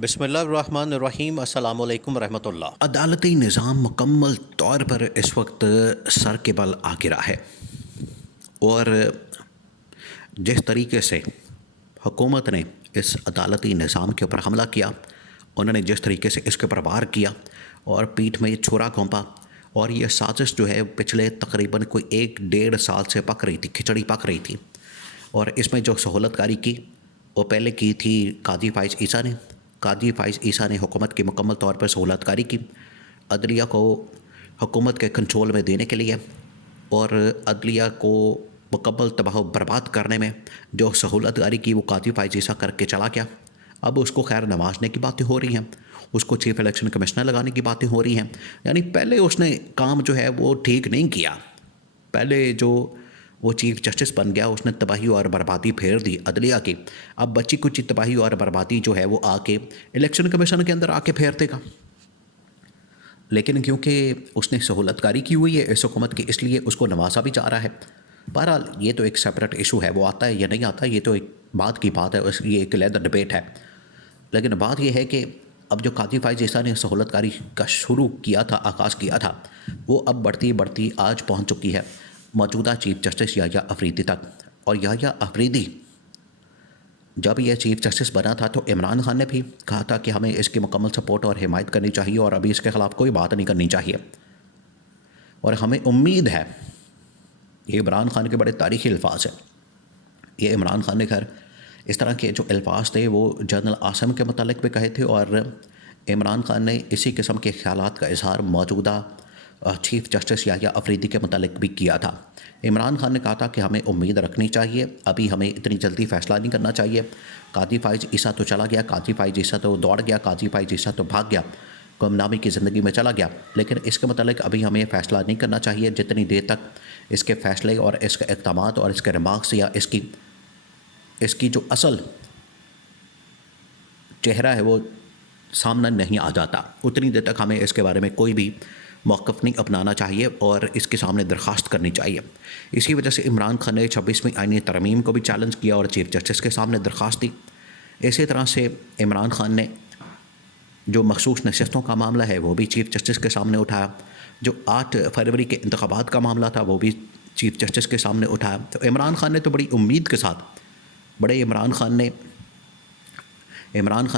بسم اللہ الرحمن الرحیم۔ السلام علیکم ورحمۃ اللہ۔ عدالتی نظام مکمل طور پر اس وقت سر کے بل آ گرا ہے، اور جس طریقے سے حکومت نے اس عدالتی نظام کے اوپر حملہ کیا، انہوں نے جس طریقے سے اس کے اوپر وار کیا اور پیٹھ میں چھرا گھونپا، اور یہ سازش جو ہے پچھلے تقریباً کوئی 1-1.5 سال سے پک رہی تھی، کھچڑی پک رہی تھی، اور اس میں جو سہولت کاری کی وہ پہلے کی تھی قاضی فائز عیسیٰ نے۔ قاضی فائز عیسیٰ نے حکومت کی مکمل طور پر سہولت کاری کی عدلیہ کو حکومت کے کنٹرول میں دینے کے لیے، اور عدلیہ کو مکمل تباہ و برباد کرنے میں جو سہولت کاری کی وہ قاضی فائز عیسیٰ کر کے چلا گیا۔ اب اس کو خیر نوازنے کی باتیں ہو رہی ہیں، اس کو چیف الیکشن کمشنر لگانے کی باتیں ہو رہی ہیں، یعنی پہلے اس نے کام جو ہے وہ ٹھیک نہیں کیا۔ پہلے جو وہ چیف جسٹس بن گیا، اس نے تباہی اور بربادی پھیر دی عدلیہ کی۔ اب بچی کچی تباہی اور بربادی جو ہے وہ آ کے الیکشن کمیشن کے اندر آ کے پھیر دے گا، لیکن کیونکہ اس نے سہولت کاری کی ہوئی ہے اس حکومت کی، اس لیے اس کو نوازا بھی جا رہا ہے۔ بہرحال یہ تو ایک سیپریٹ ایشو ہے، وہ آتا ہے یا نہیں آتا یہ تو ایک بات کی بات ہے، یہ ایک علیحدہ ڈبیٹ ہے۔ لیکن بات یہ ہے کہ اب جو قاضی فائز عیسیٰ نے سہولت کاری کا شروع کیا تھا، آغاز کیا تھا، وہ اب بڑھتی بڑھتی آج پہنچ چکی ہے موجودہ چیف جسٹس یحییٰ افریدی تک۔ اور یحییٰ افریدی جب یہ چیف جسٹس بنا تھا تو عمران خان نے بھی کہا تھا کہ ہمیں اس کی مکمل سپورٹ اور حمایت کرنی چاہیے، اور ابھی اس کے خلاف کوئی بات نہیں کرنی چاہیے، اور ہمیں امید ہے۔ یہ عمران خان کے بڑے تاریخی الفاظ ہیں۔ یہ عمران خان نے خیر اس طرح کے جو الفاظ تھے وہ جنرل عاصم کے متعلق بھی کہے تھے، اور عمران خان نے اسی قسم کے خیالات کا اظہار موجودہ چیف جسٹس یحییٰ افریدی کے متعلق بھی کیا تھا۔ عمران خان نے کہا تھا کہ ہمیں امید رکھنی چاہیے، ابھی ہمیں اتنی جلدی فیصلہ نہیں کرنا چاہیے۔ قاضی فائز عیسیٰ تو چلا گیا، قاضی فائز عیسیٰ تو دوڑ گیا، قاضی فائز عیسیٰ تو بھاگ گیا، گمنامی کی زندگی میں چلا گیا، لیکن اس کے متعلق ابھی ہمیں فیصلہ نہیں کرنا چاہیے جتنی دیر تک اس کے فیصلے اور اس کے اقدامات اور اس کے ریمارکس یا اس کی جو اصل چہرہ ہے وہ سامنے نہیں آ جاتا، اتنی دیر تک ہمیں اس کے بارے میں کوئی بھی موقف نہیں اپنانا چاہیے اور اس کے سامنے درخواست کرنی چاہیے۔ اسی وجہ سے عمران خان نے 26ویں آئینی ترمیم کو بھی چیلنج کیا اور چیف جسٹس کے سامنے درخواست دی۔ اسی طرح سے عمران خان نے جو مخصوص نشستوں کا معاملہ ہے وہ بھی چیف جسٹس کے سامنے اٹھایا، جو 8 فروری کے انتخابات کا معاملہ تھا وہ بھی چیف جسٹس کے سامنے اٹھایا۔ تو عمران خان نے تو بڑی امید کے ساتھ عمران خان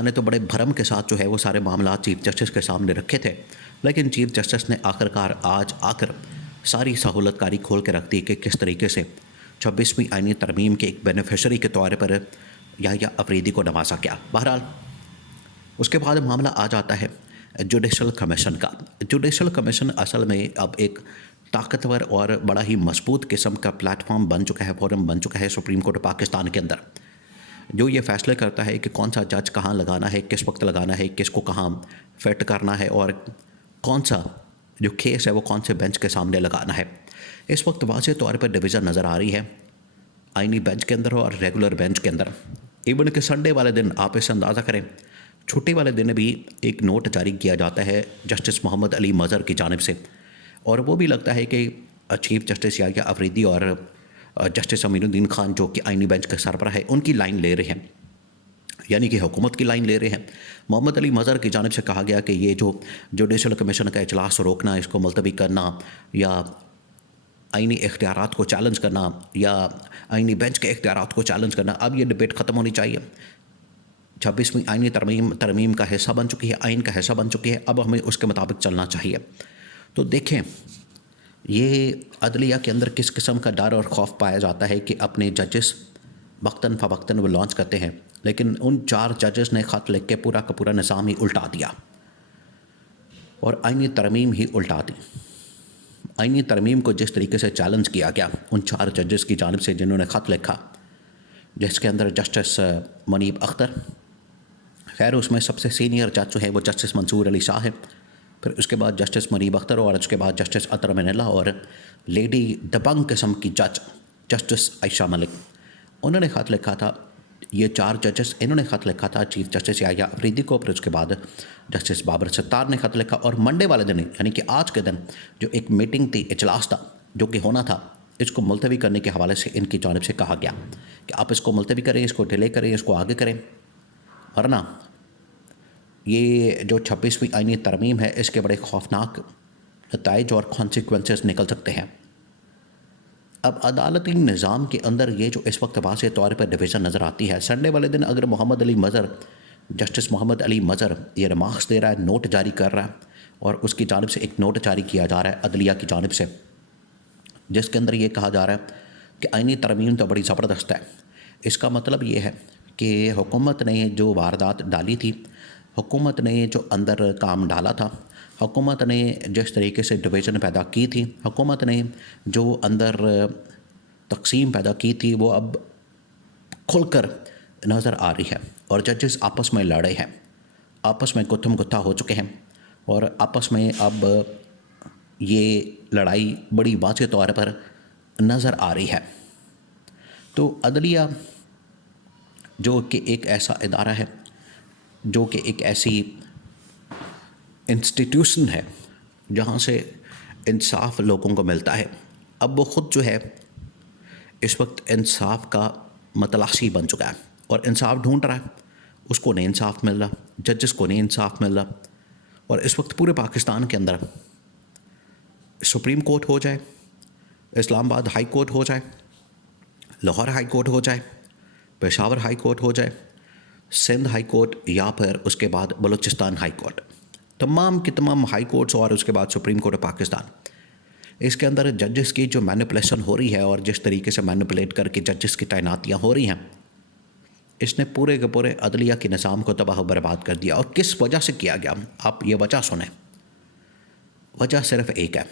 نے تو بڑے بھرم کے ساتھ جو ہے وہ سارے معاملات چیف جسٹس کے سامنے رکھے تھے، لیکن چیف جسٹس نے آخرکار آج آ کر ساری سہولت کاری کھول کے رکھ دی کہ کس طریقے سے 26ویں آئینی ترمیم کے ایک بینیفیشری کے طور پر یحییٰ افریدی کو نوازا گیا۔ بہرحال اس کے بعد معاملہ آ جاتا ہے جوڈیشل کمیشن کا۔ جوڈیشل کمیشن اصل میں اب ایک طاقتور اور بڑا ہی مضبوط قسم کا پلیٹ فارم بن چکا ہے، فورم بن چکا ہے سپریم کورٹ پاکستان کے اندر، جو یہ فیصلے کرتا ہے کہ کون سا جج کہاں لگانا ہے، کس وقت لگانا ہے، کس کو کہاں فٹ کرنا ہے، اور کون سا جو کیس ہے وہ کون سے بینچ کے سامنے لگانا ہے۔ اس وقت واضح طور پر ڈویژن نظر آ رہی ہے آئینی بینچ کے اندر اور ریگولر بینچ کے اندر۔ ایون کہ سنڈے والے دن آپ اس سے اندازہ کریں، چھٹی والے دن بھی ایک نوٹ جاری کیا جاتا ہے جسٹس محمد علی مظہر کی جانب سے، اور وہ بھی لگتا ہے کہ چیف جسٹس یحییٰ افریدی اور جسٹس امین الدین خان جو کہ آئینی بینچ کے سربراہ ہے ان کی لائن لے رہے ہیں، یعنی کہ حکومت کی لائن لے رہے ہیں۔ محمد علی مظہر کی جانب سے کہا گیا کہ یہ جو جوڈیشل کمیشن کا اجلاس روکنا، اس کو ملتوی کرنا، یا آئینی اختیارات کو چیلنج کرنا، یا آئینی بینچ کے اختیارات کو چیلنج کرنا، اب یہ ڈبیٹ ختم ہونی چاہیے۔ 26ویں آئینی ترمیم کا حصہ بن چکی ہے، آئین کا حصہ بن چکی ہے، اب ہمیں اس کے مطابق چلنا چاہیے۔ تو دیکھیں یہ عدلیہ کے اندر کس قسم کا ڈر اور خوف پایا جاتا ہے کہ اپنے ججز وقتاً فوقتاً وہ لانچ کرتے ہیں، لیکن ان 4 ججز نے خط لکھ کے پورا کا پورا نظام ہی الٹا دیا اور آئینی ترمیم ہی الٹا دی۔ آئینی ترمیم کو جس طریقے سے چیلنج کیا گیا ان 4 ججز کی جانب سے جنہوں نے خط لکھا، جس کے اندر جسٹس منیب اختر، خیر اس میں سب سے سینئر جج جو ہے وہ جسٹس منصور علی شاہ ہے، پھر اس کے بعد جسٹس منیب اختر، اور اس کے بعد جسٹس اطہر من اللہ، اور لیڈی دبنگ قسم کی جج جسٹس عائشہ ملک۔ انہوں نے خط لکھا تھا، یہ 4 ججز انہوں نے خط لکھا تھا چیف جسٹس یحییٰ افریدی کو، پھر اس کے بعد جسٹس بابر ستار نے خط لکھا، اور منڈے والے دن یعنی کہ آج کے دن جو ایک میٹنگ تھی، اجلاس تھا جو کہ ہونا تھا، اس کو ملتوی کرنے کے حوالے سے ان کی جانب سے کہا گیا کہ آپ اس کو ملتوی کریں، اس کو ڈیلے کریں، اس کو آگے کریں، ورنہ یہ جو 26ویں آئینی ترمیم ہے اس کے بڑے خوفناک نتائج اور کانسیکوینسز نکل سکتے ہیں۔ اب عدالتی نظام کے اندر یہ جو اس وقت واضح طور پر ڈویژن نظر آتی ہے، سنڈے والے دن اگر محمد علی مظہر، جسٹس محمد علی مظہر یہ ریمارکس دے رہا ہے، نوٹ جاری کر رہا ہے، اور اس کی جانب سے ایک نوٹ جاری کیا جا رہا ہے عدلیہ کی جانب سے، جس کے اندر یہ کہا جا رہا ہے کہ آئینی ترمیم تو بڑی زبردست ہے۔ اس کا مطلب یہ ہے کہ حکومت نے جو واردات ڈالی تھی، حکومت نے جو اندر کام ڈالا تھا، حکومت نے جس طریقے سے ڈویژن پیدا کی تھی، حکومت نے جو اندر تقسیم پیدا کی تھی، وہ اب کھل کر نظر آ رہی ہے، اور ججز آپس میں لڑے ہیں، آپس میں گتھم گتھا ہو چکے ہیں، اور آپس میں اب یہ لڑائی بڑی واضح طور پر نظر آ رہی ہے۔ تو عدلیہ جو کہ ایک ایسا ادارہ ہے، جو کہ ایک ایسی انسٹیٹیوشن ہے جہاں سے انصاف لوگوں کو ملتا ہے، اب وہ خود جو ہے اس وقت انصاف کا متلاشی بن چکا ہے اور انصاف ڈھونڈ رہا ہے۔ اس کو نہیں انصاف مل رہا، ججز کو نہیں انصاف مل رہا، اور اس وقت پورے پاکستان کے اندر سپریم کورٹ ہو جائے، اسلام آباد ہائی کورٹ ہو جائے، لاہور ہائی کورٹ ہو جائے، پشاور ہائی کورٹ ہو جائے، سندھ ہائی کورٹ، یا پھر اس کے بعد بلوچستان ہائی کورٹ، تمام کے تمام ہائی کورٹس اور اس کے بعد سپریم کورٹ آف پاکستان، اس کے اندر ججز کی جو مینپولیشن ہو رہی ہے اور جس طریقے سے مینپولیٹ کر کے ججز کی تعیناتیاں ہو رہی ہیں، اس نے پورے کے پورے عدلیہ کے نظام کو تباہ و برباد کر دیا۔ اور کس وجہ سے کیا گیا، آپ یہ وجہ سنیں۔ وجہ صرف ایک ہے،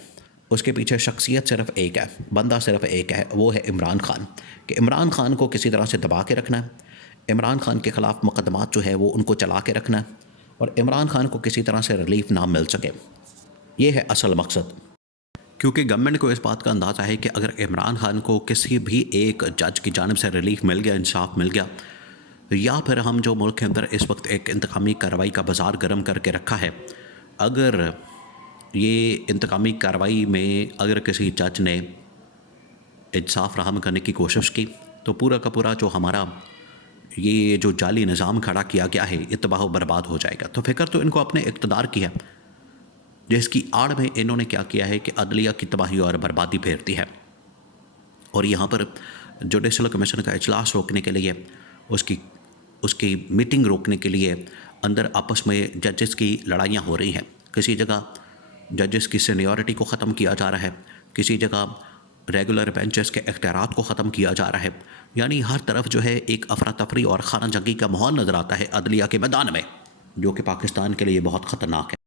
اس کے پیچھے شخصیت صرف ایک ہے، بندہ صرف ایک ہے، وہ ہے عمران خان، کہ عمران خان کو کسی طرح سے دبا کے رکھنا ہے، عمران خان کے خلاف مقدمات جو ہے وہ ان کو چلا کے رکھنا ہے، اور عمران خان کو کسی طرح سے ریلیف نہ مل سکے۔ یہ ہے اصل مقصد، کیونکہ گورنمنٹ کو اس بات کا اندازہ ہے کہ اگر عمران خان کو کسی بھی ایک جج کی جانب سے ریلیف مل گیا، انصاف مل گیا، یا پھر ہم جو ملک کے اندر اس وقت ایک انتقامی کارروائی کا بازار گرم کر کے رکھا ہے، اگر یہ انتقامی کارروائی میں اگر کسی جج نے انصاف فراہم کرنے کی کوشش کی، تو پورا کا پورا جو ہمارا یہ جو جعلی نظام کھڑا کیا گیا ہے، یہ تباہ و برباد ہو جائے گا۔ تو فکر تو ان کو اپنے اقتدار کی ہے، جس کی آڑ میں انہوں نے کیا کیا ہے کہ عدلیہ کی تباہی اور بربادی پھیرتی ہے، اور یہاں پر جوڈیشل کمیشن کا اجلاس روکنے کے لیے، اس کی میٹنگ روکنے کے لیے اندر آپس میں ججز کی لڑائیاں ہو رہی ہیں۔ کسی جگہ ججز کی سینیورٹی کو ختم کیا جا رہا ہے، کسی جگہ ریگولر بینچز کے اختیارات کو ختم کیا جا رہا ہے، یعنی ہر طرف جو ہے ایک افراتفری اور خانہ جنگی کا ماحول نظر آتا ہے عدلیہ کے میدان میں، جو کہ پاکستان کے لیے بہت خطرناک ہے۔